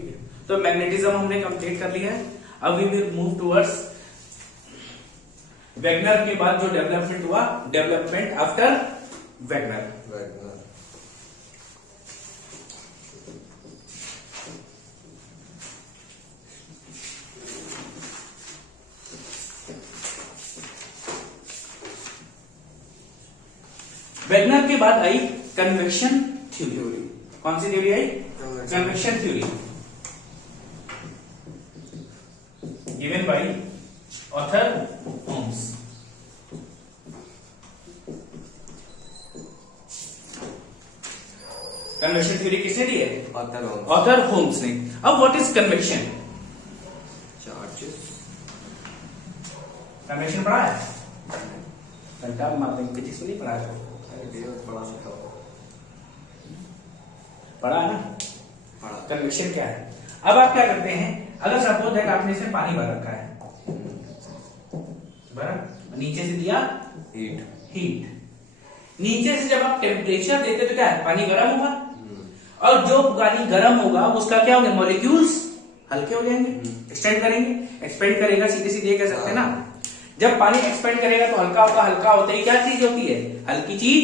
ठीक है, तो मैग्नेटिज्म हमने कंप्लीट कर लिया है। अब we will move towards Wagner के बाद जो डेवलपमेंट हुआ, डेवलपमेंट आफ्टर वैगनर। वैगनर के बाद आई कन्वेक्शन थ्योरी। कौन सी थ्योरी आई? Convection theory, given by Arthur Holmes. Convection theory किसने दी है? ऑथर होम्स ने। अब व्हाट इज कन्वेक्शन? कन्वेक्शन पढ़ा है? घंटा मारते हैं, फिजिक्स में नहीं पढ़ा है? पढ़ा है ना? कन्वेक्शन क्या है? अब आप क्या करते हैं, अगर सपोज है आपने इसमें पानी भर रखा है, नीचे से दिया हीट, नीचे से जब आप टेम्परेचर देते तो क्या है? पानी गर्म होगा, और जो पानी गर्म होगा उसका क्या होगा? मॉलिक्यूल्स हल्के हो जाएंगे, एक्सपेंड करेंगे। एक्सपेंड करेगा, सीधे सीधे कह सकते हैं ना, जब पानी एक्सपेंड करेगा तो हल्का होगा, हल्का होते ही क्या चीज होती है? हल्की चीज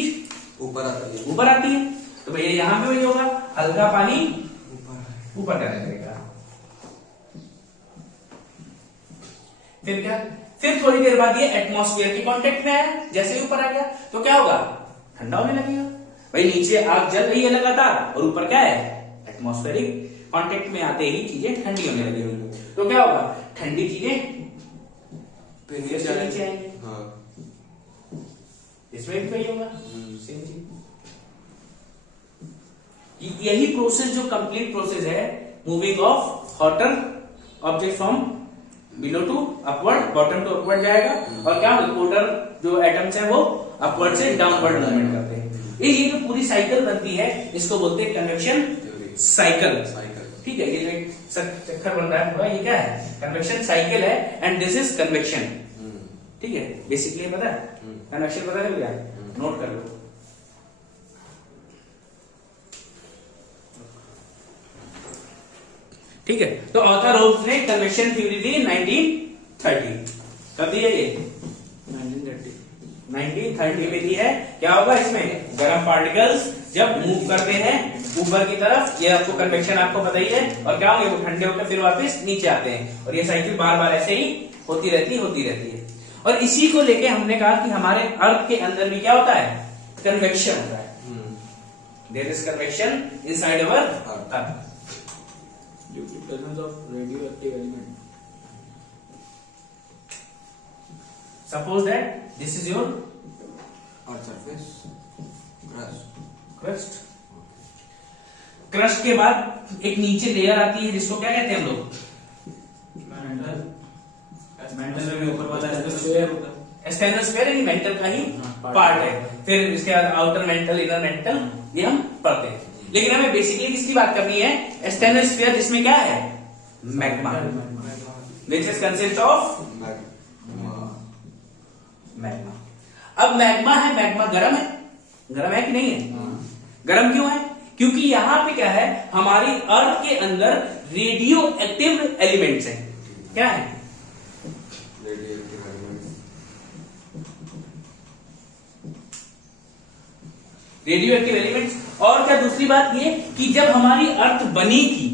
ऊपर आती है। तो भैया यहां पे वही होगा, हल्का पानी ऊपर जाने लगेगा। फिर क्या? फिर थोड़ी देर बाद ये एटमॉस्फेयर की कांटेक्ट में है, जैसे ही ऊपर आ गया तो क्या होगा? ठंडा होने लगेगा। भाई नीचे आग जल रही है लगातार, और ऊपर क्या है? एटमॉस्फेरिक कांटेक्ट में आते ही चीजें ठंडी होने लगेगी। तो क्या होगा? ठंडी चीजें नीचे आएंगी। इसमें भी वही होगा, सेम चीज। यही प्रोसेस जो कंप्लीट प्रोसेस है, moving of hotter object from below to upward, bottom to upward जाएगा, और क्या कोल्डर जो एटम्स है वो अपवर्ड से डाउनवर्ड मूवमेंट करते हैं। ये जो पूरी साइकिल बनती है इसको बोलते हैं कन्वेक्शन साइकिल। ठीक है, ये जो एक चक्कर बन रहा है पूरा, ये क्या है? कन्वेक्शन साइकिल है, एंड दिस इज कन्वेक्शन। ठीक है, बेसिकली पता है कन्वेक्शन, पता चल गया? नोट कर लो। ठीक है, तो ऑथर होम्स ने कन्वेक्शन थ्योरी दी 1930। कब दी है ये? 1930 में दी है। क्या होगा इसमें? गर्म पार्टिकल्स जब मूव करते हैं ऊपर की तरफ, ये आपको कन्वेक्शन आपको पता ही है, और क्या होंगे? वो ठंडे होकर फिर वापस नीचे आते हैं, और ये साइकिल बार बार ऐसे ही होती रहती है। और इसी को लेके हमने कहा कि हमारे अर्थ के अंदर भी क्या होता है? कन्वेक्शन होता है। There is convection inside our earth due to presence of radioactive element. Suppose that this is your earth surface, crust. Crust के बाद एक नीचे लेयर आती है जिसको क्या कहते हैं हम लोग? मेंटल में ऊपर वाला स्टेनोस्फेयर, यानी मेंटल का ही पार्ट है। फिर इसके बाद आउटर मेंटल, इनर मेंटल, ये हम पढ़ते हैं। लेकिन हमें बेसिकली किसकी बात करनी है? स्टेनोस्फेयर, जिसमें क्या है? Magma, which is consist of magma. अब मैग्मा है, मैग्मा गर्म है कि नहीं है? गर्म क्यों है? क्योंकि यहां पे क्या है? हमारी अर्थ के अंदर रेडियो एक्टिव एलिमेंट्स हैं। क्या है? Radio active elements. और क्या दूसरी बात ये कि जब हमारी अर्थ बनी थी,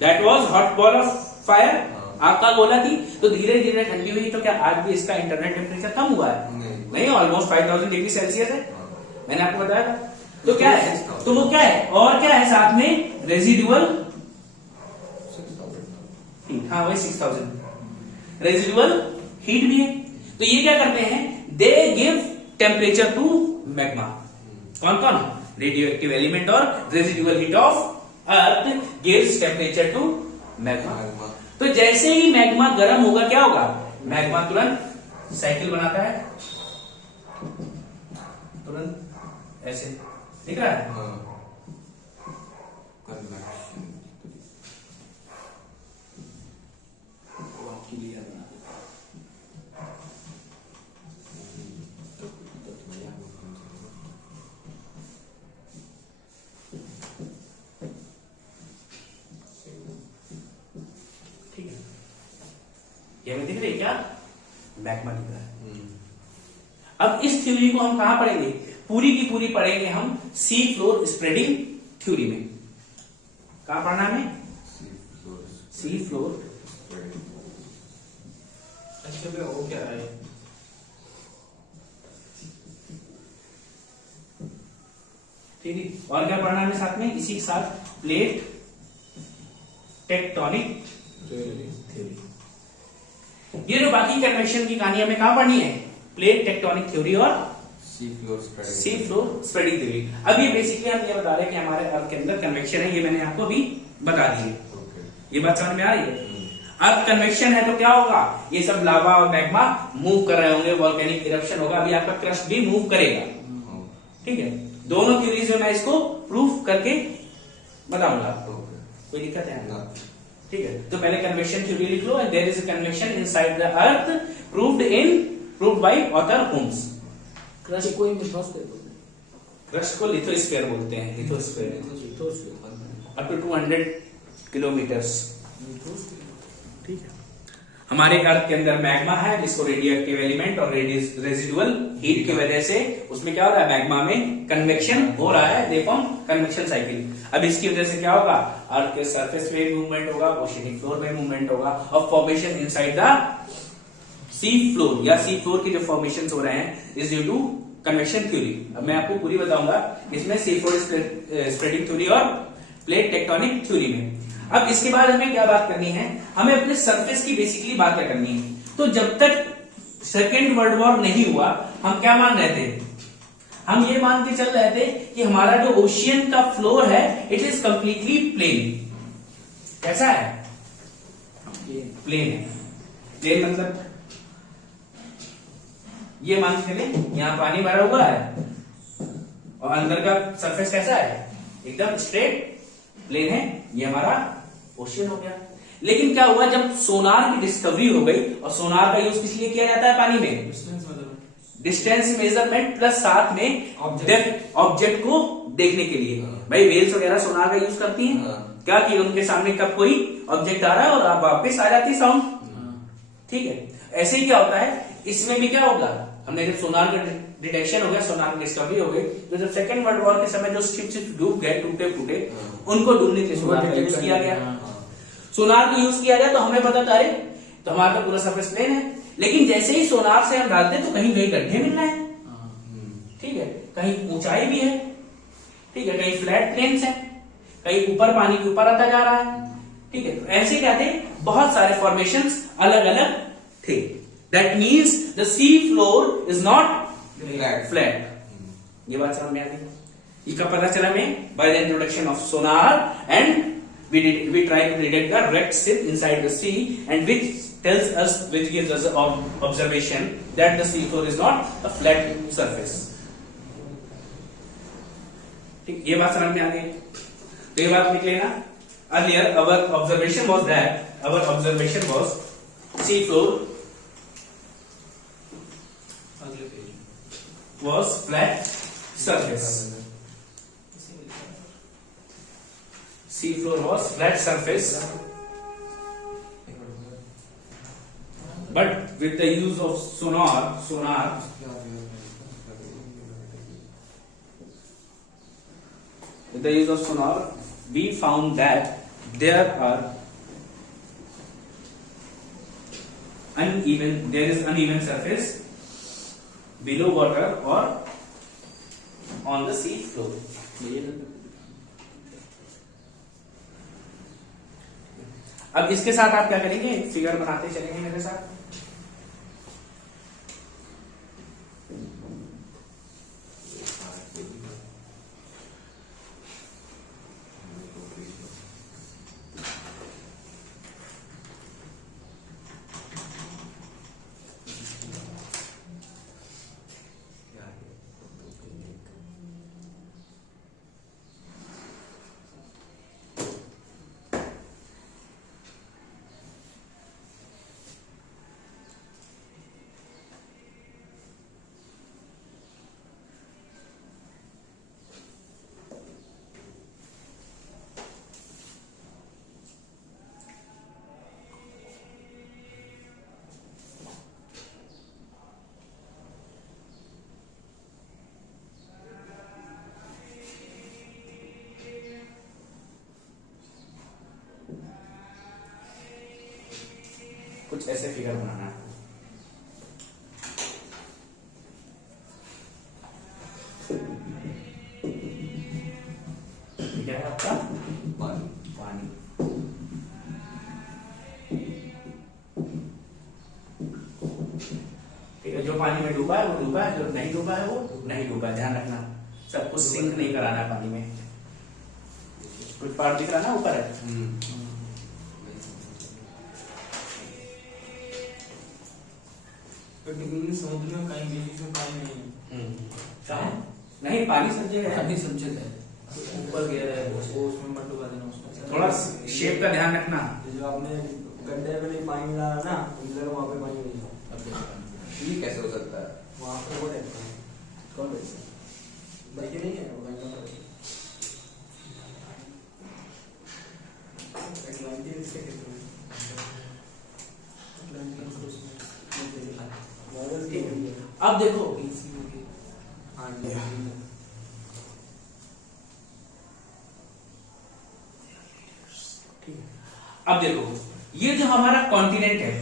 that was hot ball of fire, आग का गोला थी, तो धीरे धीरे ठंडी हुई। तो क्या आज भी इसका इंटरनल टेम्परेचर कम हुआ है? नहीं, ऑलमोस्ट 5000 डिग्री सेल्सियस है, मैंने आपको बताया था। तो क्या है? तो वो क्या है? और क्या है साथ में? Residual heat. हाँ, वही 6000 रेजिडुअल हीट भी है। तो ये क्या करते हैं? They give temperature to magma. कौन कौन? रेडियो एक्टिव एलिमेंट और residual heat of earth gives temperature to magma. तो जैसे ही मैग्मा गर्म होगा क्या होगा? मैग्मा तुरंत साइकिल बनाता है, तुरंत ऐसे दिख रहा है। ये हमें दिख रही है क्या, मैग्मा दिख रहा है। अब इस थ्योरी को हम कहां पढ़ेंगे, पूरी की पूरी पढ़ेंगे हम सी फ्लोर स्प्रेडिंग थ्योरी में। कहां पढ़ना हमें, सी फ्लोर। अच्छा भैया वो क्या है? ठीक है, और क्या पढ़ना हमें साथ में, इसी के साथ प्लेट टेक्टोनिक थ्योरी। ये जो बाकी कन्वेक्शन की कहानी हमें कहां पढ़नी है, प्लेट टेक्टोनिक थ्योरी और सी फ्लोर स्प्रेडिंग थ्योरी। अब ये बेसिकली हम ये बता रहे हैं कि हमारे अर्थ के अंदर कन्वेक्शन है, ये मैंने आपको अभी बता दी है। ये बात समझ में आ रही है। अब कन्वेक्शन है तो क्या होगा, ये सब लावा और मैग्मा मूव कर रहे होंगे, वॉल्केनिक इरप्शन होगा, अभी आपका क्रस्ट भी मूव करेगा। ठीक है, दोनों थ्योरीज में मैं इसको प्रूफ करके बताऊंगा आपको, कोई दिक्कत है? ठीक है, तो पहले कन्वेक्शन थ्योरी लिख लो। There is a convection inside the earth proved by Arthur Holmes. Crust को लिथोस्फीयर क्रस्ट को लिथोस्फीयर बोलते हैं, लिथोस्फीयर अप टू 200 किलोमीटर्स। ठीक है, हमारे अर्थ के अंदर मैग्मा है जिसको रेडियोएक्टिव एलिमेंट और रेजिडुअल हीट की वजह से उसमें क्या हो रहा है, मैग्मा में कन्वेक्शन हो रहा है, दे फॉर्म कन्वेक्शन साइकिल। अब इसकी वजह से क्या होगा, अर्थ के सरफेस में मूवमेंट होगा, ओशियनिक फ्लोर में मूवमेंट होगा, और formation inside the sea floor या सी फ्लोर के जो फॉर्मेशन हो रहे हैं is due to convection theory. अब मैं आपको पूरी बताऊंगा इसमें सी फ्लोर स्प्रेडिंग थ्योरी और प्लेट टेक्टोनिक थ्योरी में। अब इसके बाद हमें क्या बात करनी है, हमें अपने सरफेस की बेसिकली बात क्या करनी है। तो जब तक सेकेंड वर्ल्ड वॉर नहीं हुआ हम क्या मान रहे थे, हम ये मान के चल रहे थे कि हमारा जो ओशियन का फ्लोर है इट इज कंप्लीटली प्लेन। कैसा है, प्लेन है। प्लेन मतलब ये मान के चले यहां पानी भरा हुआ है और अंदर का सरफेस कैसा है, एकदम स्ट्रेट प्लेन है, ये हमारा ओशियन हो गया। लेकिन क्या हुआ, जब सोनार की डिस्कवरी हो गई, और सोनार का यूज किस लिए किया जाता है पानी में, डिस्टेंस मेजरमेंट प्लस साथ में ऑब्जेक्ट को देखने के लिए। भाई वेल्स वगैरह सोनार का यूज करती हैं क्या, कि उनके सामने कब कोई ऑब्जेक्ट आ रहा है और आप वापस आ जाती साउंड। ठीक है, ऐसे ही क्या होता है इसमें भी क्या होगा, हमने जब सोनार का डिटेक्शन हो गया, सोनार की डिस्कवरी हो गई, तो जब सेकेंड वर्ल्ड वॉर के समय जो शिप डूब गए, टूटे फूटे, उनको ढूंढने के लिए सोनार का यूज किया गया। सोनार का यूज किया गया तो हमें पता था, अरे तो हमारा तो पूरा सरफेस प्लेन है। लेकिन जैसे ही सोनार से हम डालते तो कहीं कहीं गड्ढे मिल रहे हैं, ठीक है, कहीं ऊंचाई भी है, ठीक है, कहीं फ्लैट प्लेन्स है, कहीं ऊपर पानी के ऊपर आता जा रहा है। ठीक है, तो ऐसे क्या थे, बहुत सारे फॉर्मेशंस अलग अलग थे। That means the sea floor is not flat. ये बात समझ में आ गई। ये कब पता चला हमें, by the introduction of Sonar and we try to detect the wrecked ship inside the sea, and which gives us observation that the sea floor is not a flat surface. ठीक, ये बात समझ में आ गई। तो ये बात लिख लेना। Earlier our observation was sea floor was flat surface. Sea floor was flat surface, but with the use of sonar, we found that there is uneven surface below water or on the sea floor. अब इसके साथ आप क्या करेंगे, figure बनाते चलेंगे मेरे साथ। कुछ ऐसे फिगर बनाना है। क्या है आपका पानी। ठीक है, जो पानी में डूबा है वो डूबा है, जो नहीं डूबा है वो नहीं डूबा है। ध्यान रखना, सब कुछ सिंक नहीं कराना है पानी में। कुछ पार्ट दिख रहा ना ऊपर है। समुद्र में कहीं बीच में पानी नहीं है। कहाँ? नहीं, पानी सब जगह है। पानी सब जगह है। ऊपर गया है वो, उसमें मत डुबा देना उसमें। थोड़ा शेप का ध्यान रखना। जो आपने गड्ढे में नहीं पानी डाला ना, उस जगह वहाँ पे पानी नहीं है। अब देखो। ये कैसे हो सकता है? वहाँ पे वो रहता है। कौन वैसे? बाकी नहीं है वो गड्ढा पर। अटलांटिक इसके कहते हैं। अटलांटिक क्रूज में मॉडल के लिए। अब देखो, हाँ जी। अब देखो, ये जो हमारा कॉन्टिनेंट है,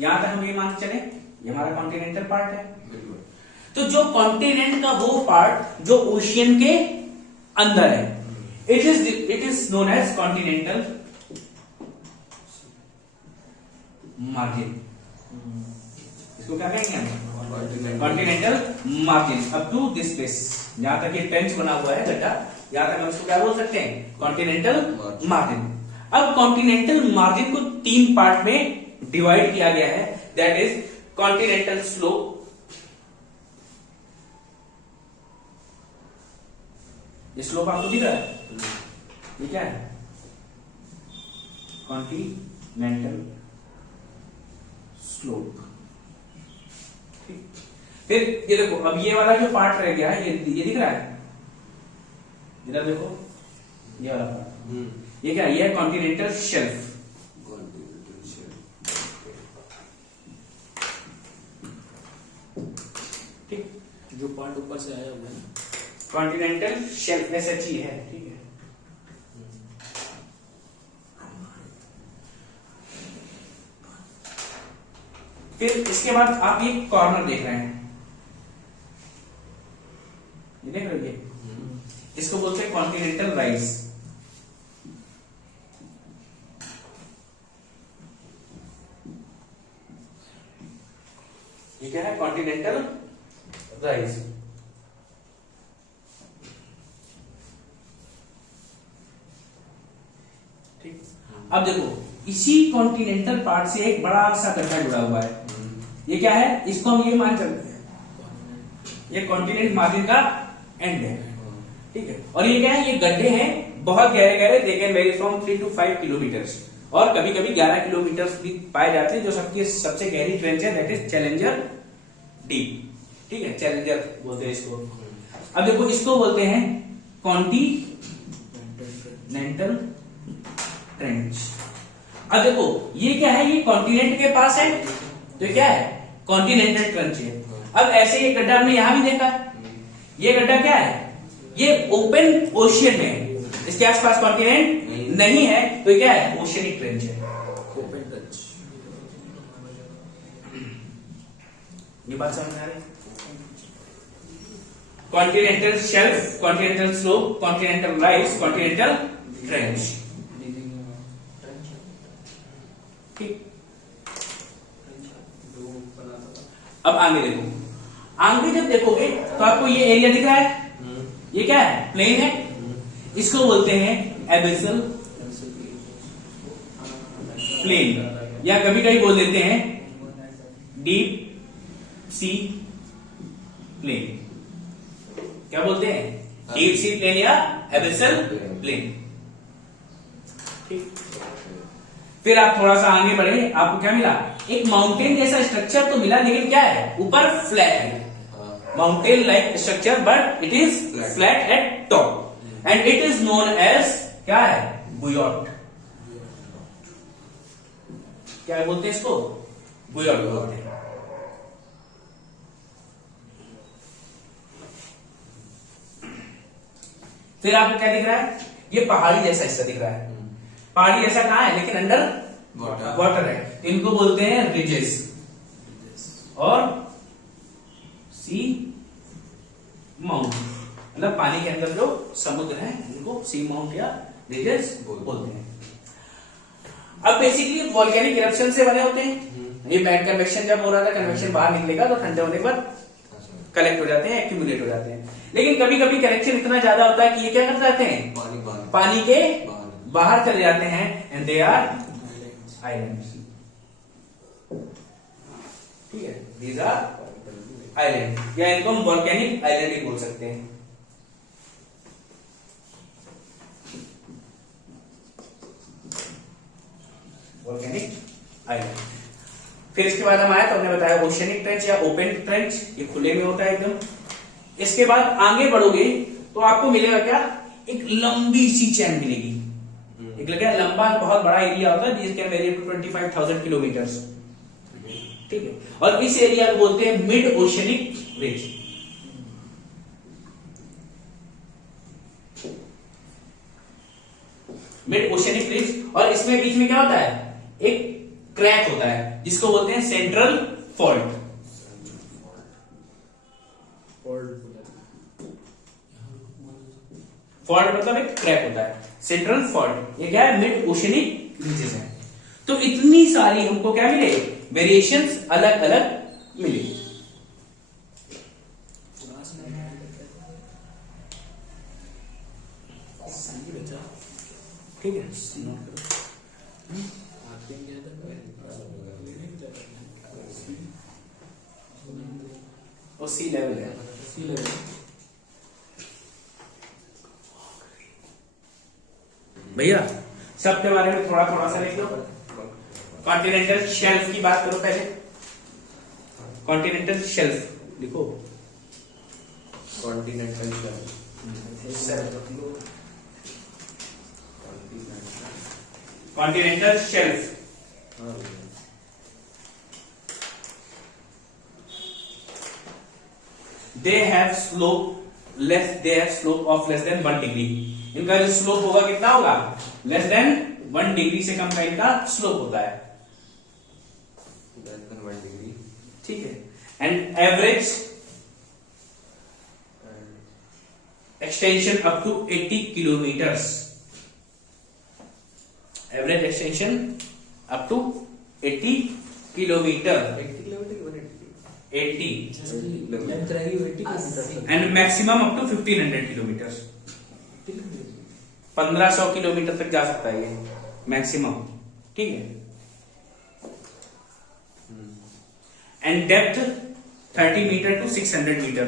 यहां तक हम ये मान के चले ये हमारा कॉन्टिनेंटल पार्ट है। बिल्कुल। तो जो कॉन्टिनेंट का वो पार्ट जो ओशियन के अंदर है, it is known as continental margin. इसको क्या कहेंगे हम? Continental margin up to this place, जहां तक ये ट्रेंच बना हुआ है गड्ढा, यहां तक हम इसको क्या बोल सकते हैं? Continental margin. अब कॉन्टिनेंटल मार्जिन को 3 पार्ट में डिवाइड किया गया है, दैट इज कॉन्टिनेंटल स्लोप, ये स्लोप आपको दिख रहा है, ये क्या है? Continental slope. फिर ये देखो, अब ये वाला जो पार्ट रह गया है, ये दिख रहा है, इधर देखो, ये वाला पार्ट, ये क्या? ये है कॉन्टिनेंटल शेल्फ। ठीक, जो पार्ट ऊपर से आया हुआ है ना, कॉन्टिनेंटल शेल्फ SHE है। ठीक है, फिर इसके बाद आप ये कॉर्नर देख रहे हैं, ये देख रहे हो, ये इसको बोलते हैं कॉन्टिनेंटल राइज। ये क्या है? Continental rise. ठीक, अब देखो, इसी कॉन्टिनेंटल पार्ट से एक बड़ा सा गड्ढा जुड़ा हुआ है, ये क्या है? इसको हम ये मान चलते हैं, ये कॉन्टिनेंट मार्जिन का एंड है। ठीक है, और ये क्या है? ये गड्ढे हैं बहुत गहरे गहरे, they can very from 3 to 5 kilometre, और कभी कभी 11 किलोमीटर भी पाए जाते हैं। जो सबसे गहरी ट्रेंच है, दैट इज चैलेंजर डीप। ठीक है, चैलेंजर बोलते हैं इसको। अब देखो, इसको बोलते हैं कॉन्टिनेंटल ट्रेंच। अब देखो, ये क्या है? ये कॉन्टिनेंट के पास है, तो क्या है? कॉन्टिनेंटल ट्रेंच है। अब ऐसे ये गड्ढा हमने यहां भी देखा, ये गड्ढा क्या है? ये ओपन ओशियन में है, इसके आसपास कॉन्टिनेंट नहीं है, तो ये क्या है? ओशियनिक ट्रेंच है। Open touch. ये बात समझ आ रही है? Continental shelf, continental slope, continental rise, continental trench. ठीक, अब आगे देखो, आगे जब देखोगे तो आपको ये एरिया दिख रहा है, ये क्या है? प्लेन है, इसको बोलते हैं एबिसल प्लेन, या कभी कभी बोल देते हैं डीप सी प्लेन। क्या बोलते हैं? डीप सी प्लेन या एबिसल प्लेन। ठीक, फिर आप थोड़ा सा आगे बढ़े, आपको क्या मिला? एक माउंटेन जैसा स्ट्रक्चर तो मिला, लेकिन क्या है? ऊपर फ्लैट है, mountain like structure, but it is flat at top, and it is known as क्या है? बुयॉट। क्या बोलते हैं इसको? बुयॉट बोलते हैं। फिर आपको क्या दिख रहा है? ये पहाड़ी जैसा हिस्सा दिख रहा है। पहाड़ी जैसा कहां है? लेकिन अंडर वाटर है, इनको बोलते हैं रिजेस। और सी माउंट, मतलब पानी के अंदर जो समुद्र है इनको सी माउंट या रिजेस बोलते हैं। अब बेसिकली वॉल्केनिक इरप्शन से बने होते हैं। ये बैक कन्वेक्शन जब हो रहा था, कन्वेक्शन बाहर निकलेगा तो ठंडे होने के बाद कलेक्ट हो जाते हैं, एक्यूमुलेट हो जाते हैं। लेकिन कभी कभी कलेक्शन इतना ज्यादा होता है कि ये क्या कर जाते हैं, पानी के बाहर चले जाते हैं, एंड दे आर आइलैंड्स। ठीक है, दीज आर आइलैंड, या इनको हम वॉल्केनिक आइलैंड ही बोल सकते हैं। Volcanic island. फिर इसके बाद हम आए तो हमने बताया ओशियनिक ट्रेंच या ओपन ट्रेंच, ये खुले में होता है एकदम। इसके बाद आगे बढ़ोगे तो आपको मिलेगा क्या, एक लंबी सी चैन मिलेगी। एक लगा लंबा बहुत बड़ा एरिया होता है जिसके वेरी टू 25,000 किलोमीटर। ठीक है, और इस एरिया को बोलते हैं mid oceanic ridge. Mid oceanic ridge, और इसमें बीच में क्या होता है, एक क्रैक होता है जिसको बोलते हैं सेंट्रल फॉल्ट। फॉल्ट मतलब एक क्रैक होता है, सेंट्रल फॉल्ट। ये क्या है, मिड ओशियनिक रीजेस है। तो इतनी सारी हमको क्या मिले, वेरिएशंस अलग अलग मिले। ठीक है, वो सी लेवल है, सी लेवल। भैया सबके बारे में थोड़ा थोड़ा सा लिख लो। कॉन्टिनेंटल शेल्फ की बात करो पहले। कॉन्टिनेंटल शेल्फ लिखो। Continental continental shelf they have slope of less than 1 degree. इनका जो स्लोप होगा कितना होगा, लेस देन 1 डिग्री से कम का इनका स्लोप होता है। Less than 1 degree. ठीक है, and average extension up to 80 kilometres. Average extension up to 80 kilometre. 80 and maximum up to 1500 kilometre. 1500 kilometre तक जा सकता है ये मैक्सिमम। ठीक है, and depth 30 metre to 600 metre.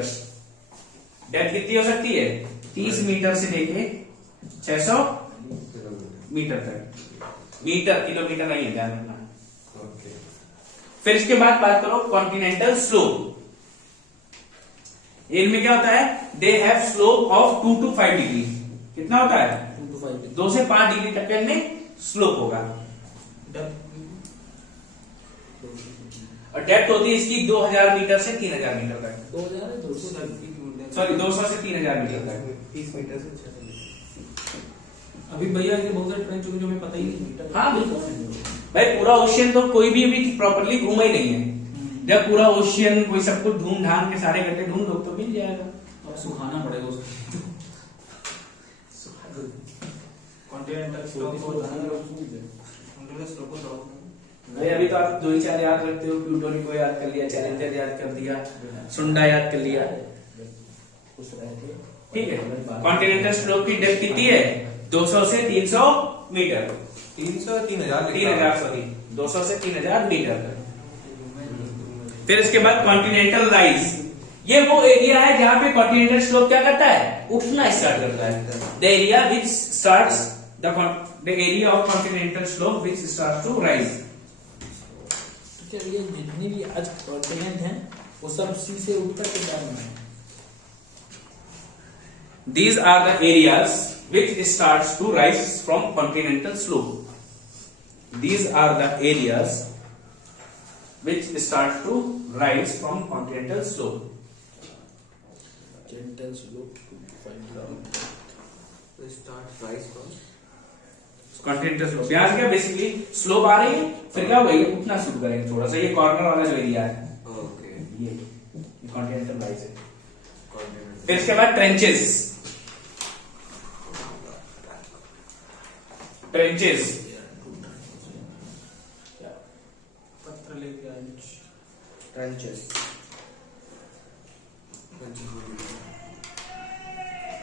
Depth कितनी हो सकती है, 30 मीटर से लेके 600 मीटर तक। मीटर, किलोमीटर नहीं है, ध्यान रखना। फिर इसके बाद बात करो कॉन्टिनेंटल स्लोप। इनमें क्या होता है, they have slope of 2 to 5 degree. कितना होता है, 2 से 5 डिग्री तक का इनमें स्लोप होगा। और डेप्थ होती है इसकी 2000 मीटर से 3000 मीटर तक। 200 से 3000 मीटर तक। 30 मीटर से 600 मीटर। अभी भैया ये बहुत सारे ट्रेंच होंगे जो हमें पता ही नहीं। हाँ बिल्कुल भाई, पूरा ओशियन तो कोई भी अभी प्रॉपर्ली घूमा ही नहीं है। जब पूरा ओशियन कोई सब कुछ ढूंढ ढांड के सारे गड्ढे ढूंढ लो तो मिल जाएगा। अब सुखाना पड़ेगा उसको। कॉन्टिनेंटल स्लोप को भाई अभी तो आप 2 ही 4 याद रखते हो, प्लूटोनी को याद कर लिया, चैलेंजर याद कर दिया, सुंडा याद कर लिया। ठीक है, कॉन्टिनेंटल स्लोप की डेप्थ कितनी है, 200 से 300 मीटर। 3000 सॉरी, 200 से 3000 मीटर। फिर इसके बाद कॉन्टिनेंटल राइज। ये वो एरिया है जहां पे कॉन्टिनेंटल स्लोप क्या करता है, उठना स्टार्ट करता है। The area which starts the area of continental slope which starts to rise. चलिए, जितने भी आज कॉन्टिनेंट हैं वो सब सी से ऊपर के डाउन है। These are the areas which starts to rise from continental slope. These are the areas which start to rise from continental slope. Gentle slope to 5 Start rise from continental slope. यहाँ से क्या basically slope आ रही है, फिर क्या होगा, ये उठना शुरू करेंगे थोड़ा सा, ये कॉर्नर वाला जो एरिया है ओके ये कॉन्टिनेंटल राइज है। कॉन्टिनेंट फिर इसके बाद ट्रेंचेस। ट्रेंचेस पत्र लेके आए। ट्रेंचेस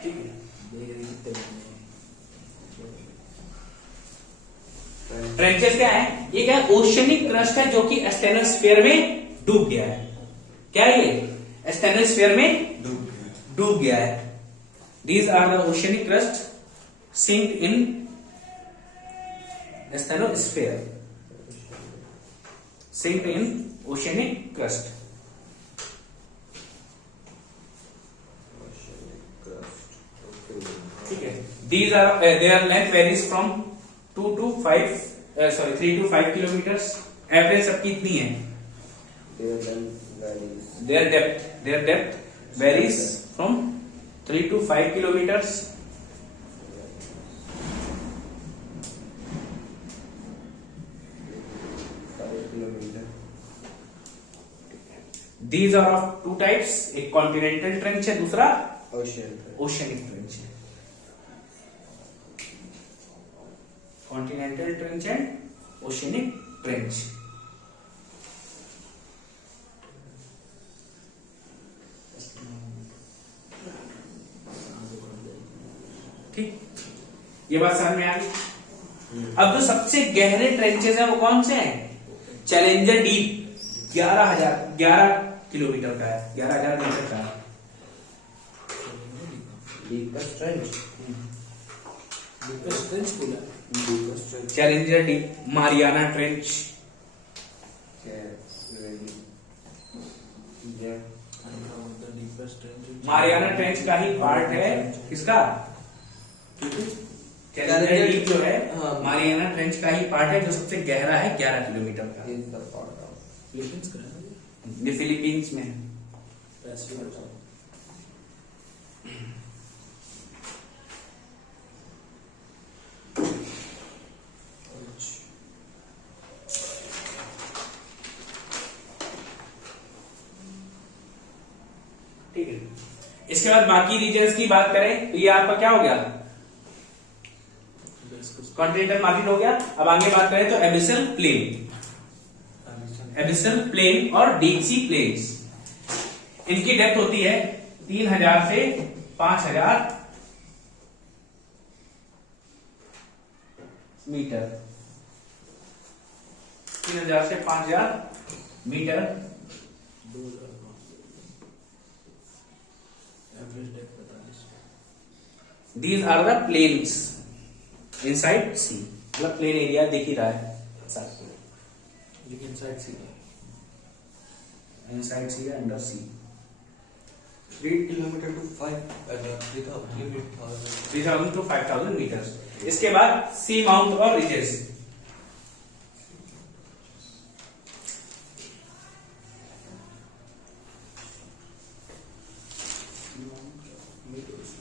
ठीक है। ट्रेंचेस क्या है, ये क्या ओशनिक क्रस्ट है जो कि स्टेनोस्फीयर में डूब गया है। क्या है ये, स्टेनोस्फीयर में डूब गया है। These are the oceanic crust sink in asthenosphere, sink in oceanic crust. ठीक है। These are their length varies from 3 to 5 kilometers. Average सबकी इतनी है। Their depth varies from 3 to 5 kilometers. These are of two types. एक continental trench है, दूसरा oceanic trench है। Continental trench and oceanic trench. ठीक, ये बात समझ में आ गई। अब जो सबसे गहरे ट्रेंचेस हैं वो कौन से हैं? चैलेंजर डीप 11 किलोमीटर का है, 11,000 मीटर का है। डीपेस्ट ट्रेंच बोला। Challenger deep, Mariana trench, Mariana trench का ही पार्ट है किसका? चैलेंजर डीप जो है मारियाना ट्रेंच का ही पार्ट है जो सबसे गहरा है, 11 किलोमीटर का। ये फिलीपींस में है। ठीक है। इसके बाद बाकी रीजन्स की बात करें तो ये आपका क्या हो गया, कॉन्टिनेंटल मार्जिन हो गया। अब आगे बात करें तो एबिसल प्लेन, एबिसल प्लेन और डीप सी प्लेन्स, इनकी डेप्थ होती है 3000 से 5000 मीटर, 3000 से 5000 metre. These are the plains inside sea, मतलब प्लेन एरिया दिख ही रहा है साथ में, लेकिन साइड से इनसाइड सी है, under sea. 3 kilometre to 3,000 3000 to 5000 metres. इसके बाद सी माउंट और ridges.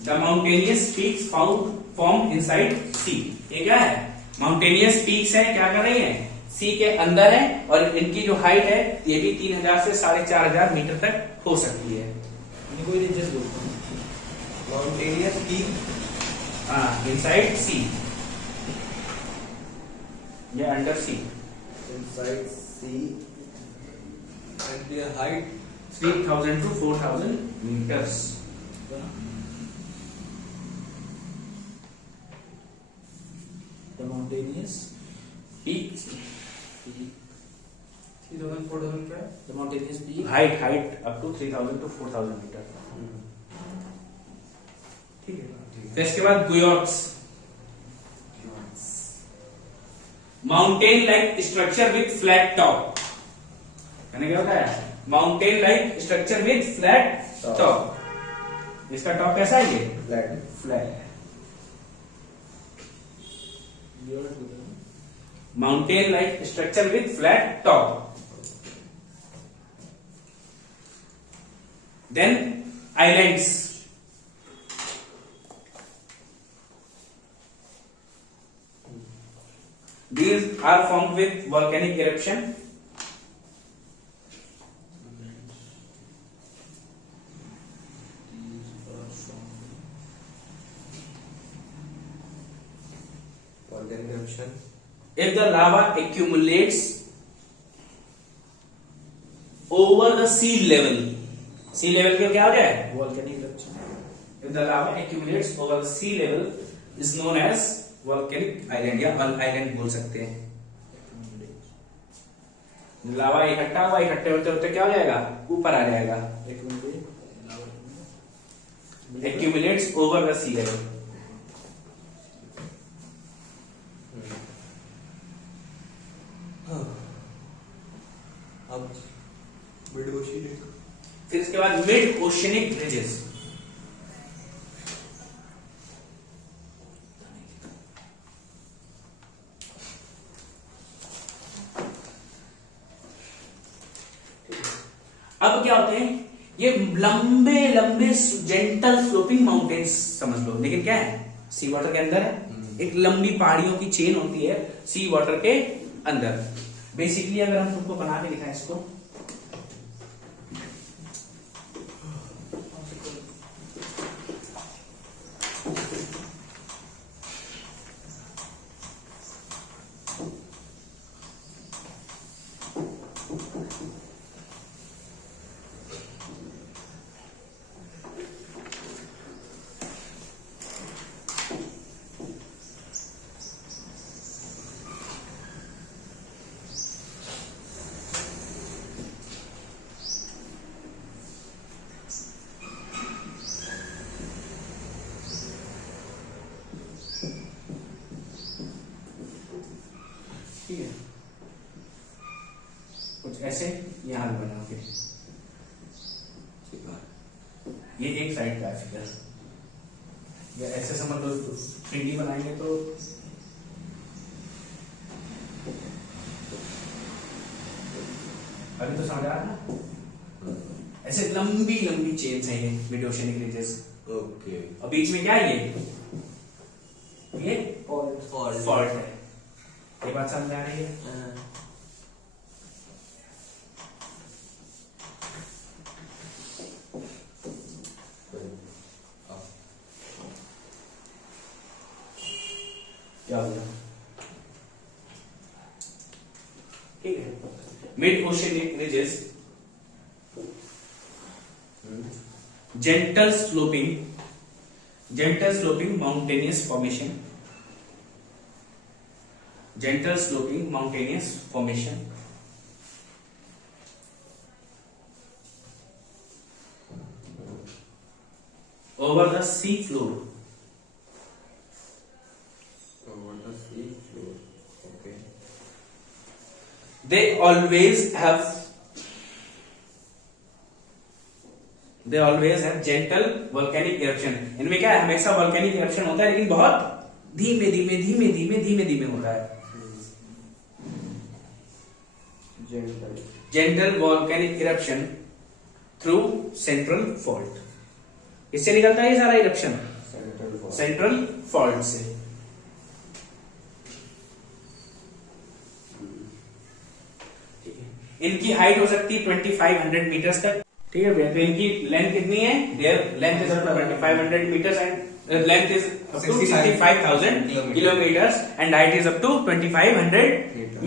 The mountainous peaks found form inside sea. ये क्या है, माउंटेनियस पीक्स है, क्या कर रही है, सी के अंदर है, और इनकी जो हाइट है ये भी 3000 से 4500 मीटर तक हो सकती है। कोई रीजन बोलते हैं माउंटेनियस पीक इनसाइड सी, ये under sea. inside sea and their height 3000 to 4000 meters। The mountainous peak 3,000 4,000 क्या है? The mountainous peak height up to 3000 to 4000 metre. ठीक है। फिर इसके बाद guyots, mountain like structure with flat top. यानी क्या होता है, mountain like structure with flat top. इसका टॉप कैसा है, ये Flat. Flat. Mountain like structure with flat top. Then islands, These are formed with volcanic eruption. Volcanic eruption. If the lava accumulates over the sea level के क्या हो जाए? Volcanic eruption. If the lava accumulates over the sea level is known as volcanic island या island बोल सकते हैं। लावा इकट्ठा हुआ, इकट्ठे होते होते क्या हो जाएगा? ऊपर आ जाएगा। Accumulates over the sea level। अब मिड ओशियनिक। फिर इसके बाद मिड ओशियनिक रिजेस। अब क्या होते हैं? ये लंबे लंबे जेंटल स्लोपिंग माउंटेन्स समझ लो, लेकिन क्या है? सी वाटर के अंदर है। एक लंबी पहाड़ियों की चेन होती है सी वाटर के अंदर। बेसिकली अगर हम तुमको बना के दिखाएं इसको, ठीक है, कुछ ऐसे यहां भी बनाओगे। ये एक साइड का है फिगर, या ऐसे समझ लो 3D बनाएंगे तो अभी तो समझ आ रहा है ना? ऐसे लंबी लंबी चेन्स हैं ये मिड ओशियनिक रिजेस। ओके। और बीच में क्या है? ये फॉल्ट है। ये बात समझ आ रही है? क्या होगा? ठीक है, mid oceanic ridges gentle sloping mountainous formation, gentle sloping mountainous formation over the sea floor. Over the sea floor. Okay. They always have gentle volcanic eruption. इनमें क्या है? हमेशा volcanic eruption होता है, लेकिन बहुत धीमे धीमे धीमे धीमे धीमे धीमे होता है। Gentle volcanic eruption through central fault. इससे निकलता है ये सारा eruption सेंट्रल फॉल्ट से। इनकी हाइट हो सकती है 2500 मीटर्स तक। ठीक है भैया, तो इनकी लेंथ कितनी है? Their length is up to 2500 metres and length is up to 65,000 kilometres and height is up to 2500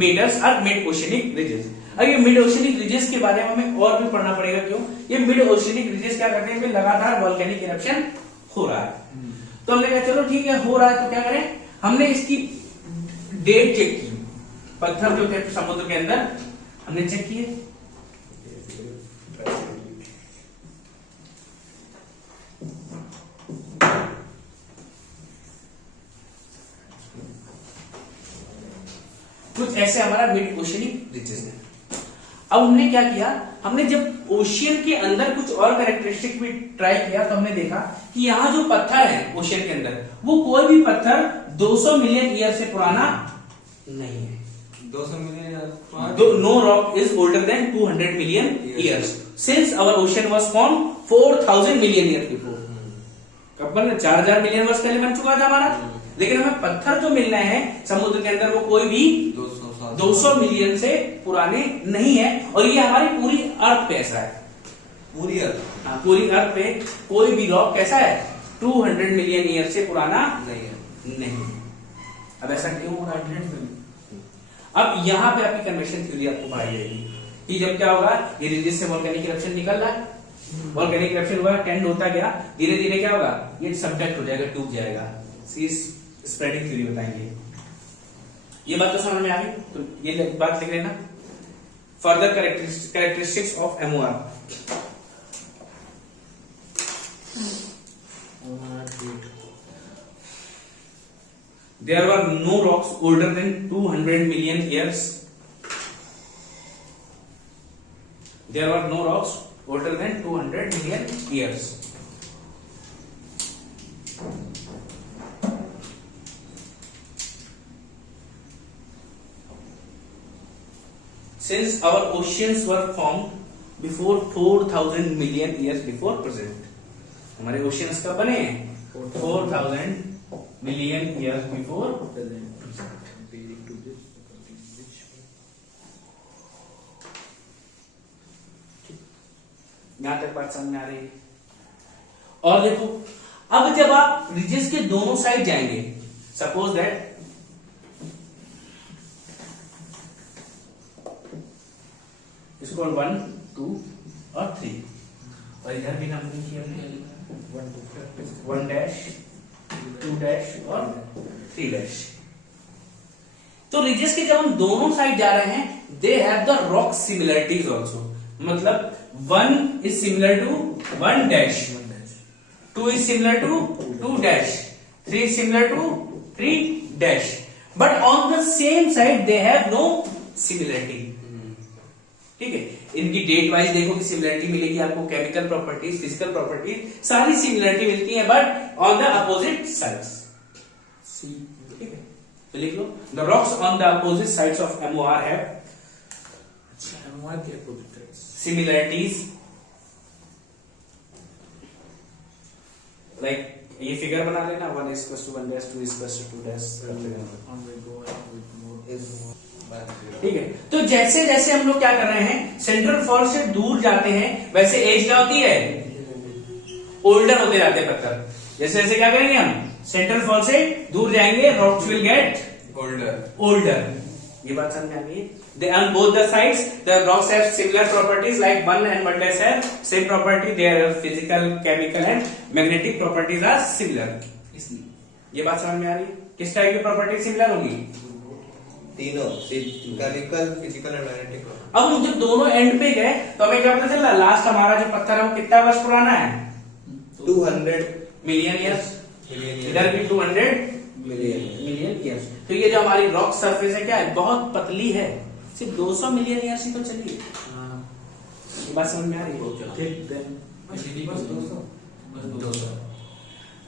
metres are mid oceanic ridges. अब ये मिड ओशियनिक रिजेस के बारे में हमें और भी पढ़ना पड़ेगा। क्यों? ये मिड ओशियनिक रिजेस क्या करते हैं? लगातार वॉल्केनिक इरप्शन हो रहा है। तो हमने कहा चलो ठीक है, हो रहा है तो क्या करें? हमने इसकी डेट चेक की। पत्थर जो थे समुद्र के अंदर हमने चेक किए। कुछ ऐसे हमारा मिड ओशियनिक रिजेस है। अब हमने क्या किया? हमने जब ओशियन के अंदर कुछ और कैरेक्टरिस्टिक भी ट्राई किया तो हमने देखा कि यहाँ जो पत्थर है ओशियन के अंदर, वो कोई भी पत्थर 200 मिलियन ईयर से पुराना नहीं है। 200 million No rock is older than 200 million years since our ocean was formed 4000 million years before। कब बना? 4000 मिलियन वर्ष पहले बन चुका था हमारा। लेकिन हमें पत्थर जो मिल रहे हैं समुद्र के अंदर वो कोई भी 200 मिलियन से पुराने नहीं है। और ये हमारी पूरी अर्थ पे ऐसा है, पूरी अर्थ हाँ, पूरी अर्थ पे कोई भी रॉक कैसा है 200 मिलियन ईयर से पुराना नहीं है। नहीं। अब ऐसा क्यों हो रहा है? अब यहाँ पे आपकी कन्वेक्शन थ्योरी आपको पाई जाएगी कि जब क्या होगा, ये रिजिड से वोल्केनिक इरप्शन निकल रहा है, वोल्केनिक इरप्शन हुआ, टेंड होता गया, धीरे धीरे क्या होगा, ये सबडेक्ट हो जाएगा, टूट जाएगा। स्प्रेडिंग थ्योरी बताएंगे। ये बात तो समझ में आ गई, तो ये बात लिख लेना। Further characteristics of MoR. There were no rocks older than 200 million years. There were no rocks older than 200 million years. Since our oceans were formed before 4000 million years before present. हमारे oceans कब बने हैं? 4000 million years before present. यहां तक बात समझ में आ रही है? और देखो, अब जब आप रिजेस के दोनों साइड जाएंगे, सपोज दैट इसको 1, 2 और 3, और इधर भी नंबरिंग की हमने 1 डैश 2 डैश और 3 डैश। तो रिजेस के जब हम दोनों साइड जा रहे हैं, they have the rock similarities also. मतलब 1 is similar to 1 dash, 2 is similar to 2 dash, 3 is similar to 3 dash, but on the same side they have no similarity. ठीक है, इनकी डेट वाइज देखो कि सिमिलरिटी मिलेगी आपको, केमिकल प्रॉपर्टीज, फिजिकल प्रॉपर्टीज, सारी similarity मिलती है, but on the opposite sides. ठीक है, तो लिख लो, the rocks on the opposite sides of MOR have similarities, like ये फिगर बना लेना, 1 is equal to 1 dash, 2 is equal to 2 dash। ठीक है, तो जैसे जैसे हम लोग क्या कर रहे हैं, सेंट्रल फॉल से दूर जाते हैं, वैसे एज क्या होती है, ओल्डर होते जाते हैं पत्थर। जैसे जैसे क्या करेंगे हम, सेंट्रल फॉल से दूर जाएंगे, रॉक्स विल गेट ओल्डर। ये बात समझ में आ गई? On both the sides, the rocks have similar properties, like 1 and 1 dash have same property. Their physical, chemical and magnetic properties are similar. इसलिए ये बात समझ में आ रही है? किस टाइप की प्रॉपर्टी सिमिलर होगी? तीनों, केमिकल, फिजिकल एंड मैग्नेटिक। अब हम जब दोनों एंड पे गए तो हमें क्या पता चला, लास्ट हमारा जो पत्थर है वो कितना वर्ष पुराना है? 200 मिलियन ईयर्स। इधर भी 200 मिलियन ईयर्स। तो ये जो हमारी रॉक सरफेस है क्या है, बहुत पतली है, सिर्फ 200 मिलियन ईयर्स ही तो चली है। ये बात समझ में आ रही है?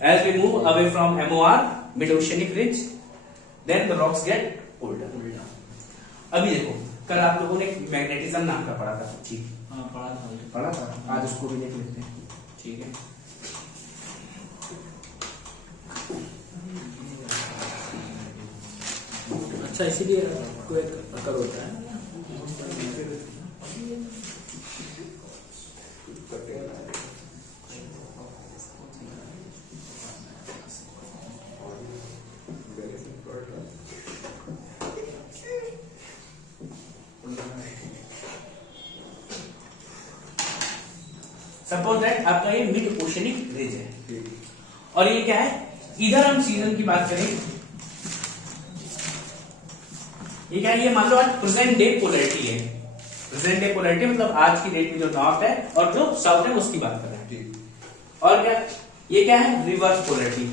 As we move away from MOR, mid-oceanic ridge, then the rocks get older. अभी देखो, कल आप लोगों ने मैग्नेटिज्म नाम का पढ़ा था, ठीक? पढ़ा था, आज उसको भी देख लेते हैं। ठीक है, अच्छा, इसीलिए कोई अकर होता है। सपोज दैट आपका ये मिड ओशनिक रिज है, और ये क्या है, इधर हम सीजन की बात करें, ये क्या है, ये मान लो आज प्रेजेंट डे पोलैरिटी है। प्रेजेंट डे पोलैरिटी मतलब आज की डेट में जो नॉर्थ है और जो साउथ है उसकी बात कर रहे हैं। और क्या, ये क्या है, रिवर्स पोलैरिटी।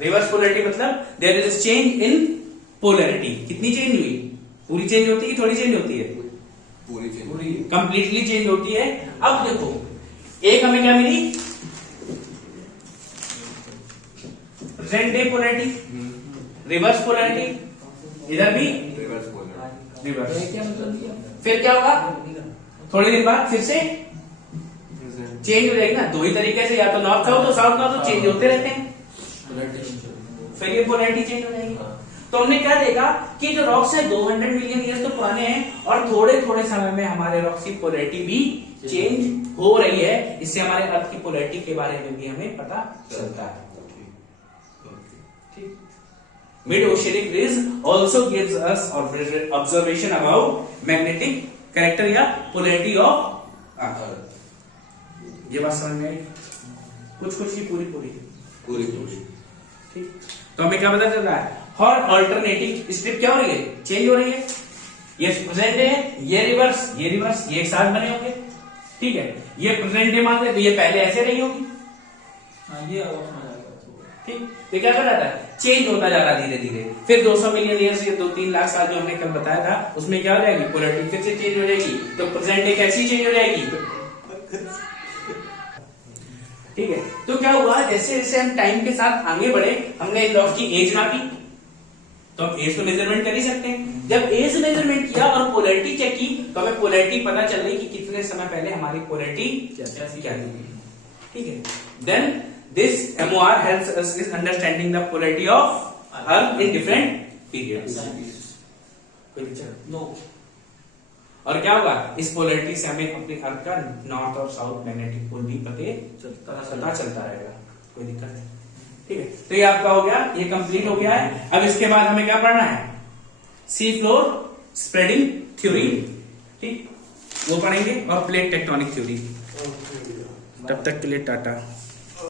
रिवर्स पोलैरिटी मतलब there is change in polarity. कितनी चेंज हुई? पूरी चेंज होती है, थोड़ी चेंज होती है? पूरी कंप्लीटली चेंज होती है। अब देखो, एक हमें क्या मिली, present day polarity, reverse polarity, इधर भी रिवर्स। क्या मतलब? फिर क्या होगा, थोड़ी देर बाद फिर से चेंज हो जाएगी ना, दो ही तरीके से, या तो नॉर्थ साउथ तो साउथ नॉर्थ तो चेंज होते रहते हैं, फिर ये पोलैरिटी चेंज हो जाएगी। तो हमने क्या देखा कि जो रॉक्स है 200 मिलियन ईयर्स तो पुराने हैं और थोड़े थोड़े समय में हमारे रॉक्स की पोलैरिटी भी चेंज हो रही है। इससे हमारे अर्थ की पोलैरिटी के बारे में भी हमें पता चलता है। ठीक। Mid oceanic ridge also gives us observation about magnetic character या पोलैरिटी ऑफ अर्थ। ये बात समझ में आई? कुछ कुछ ही पूरी पूरी ठीक। तो हमें क्या पता चल रहा है? और अल्टरनेटिंग स्ट्रिप क्या हो रही है? चेंज हो रही है। ये प्रेजेंट है, ये रिवर्स, ये एक साथ बने होंगे। ठीक है, ये प्रेजेंट डे मान ले तो ये पहले ऐसे रही होगी। ये और समझ आ गया। ठीक, तो क्या कर रहा था? चेंज होता जा रहा धीरे धीरे। फिर 200 मिलियन ईयर्स या 2-3 लाख साल जो हमने कल बताया था, उसमें क्या हो जाएगी? पोलैरिटी फिर से चेंज हो जाएगी। तो प्रेजेंट डे कैसी चेंज हो जाएगी? ठीक है, तो क्या हुआ? जैसे जैसे हम टाइम के साथ आगे बढ़े, हमने रॉक की एज नापी, तो हम एज तो मेजरमेंट कर ही सकते हैं। जब एज मेजरमेंट किया और पोलैरिटी चेक की, तो हमें पोलैरिटी पता चल रही कि कितने समय पहले हमारी पोलैरिटी क्या थी। ठीक है, then this MOR helps us in understanding the polarity of Earth in different periods. कोई दिक्कत? नो। और क्या होगा? इस पोलैरिटी से हमें अपने अर्थ का नॉर्थ और साउथ मैग्नेटिक पोल भी पता चलता रहेगा। कोई दिक्कत नहीं। ठीक है, तो ये आपका हो गया, ये कंप्लीट हो गया है। अब इसके बाद हमें क्या पढ़ना है? सी फ्लोर स्प्रेडिंग थ्योरी। ठीक, वो पढ़ेंगे और प्लेट टेक्टोनिक थ्योरी। तब तक के लिए टाटा।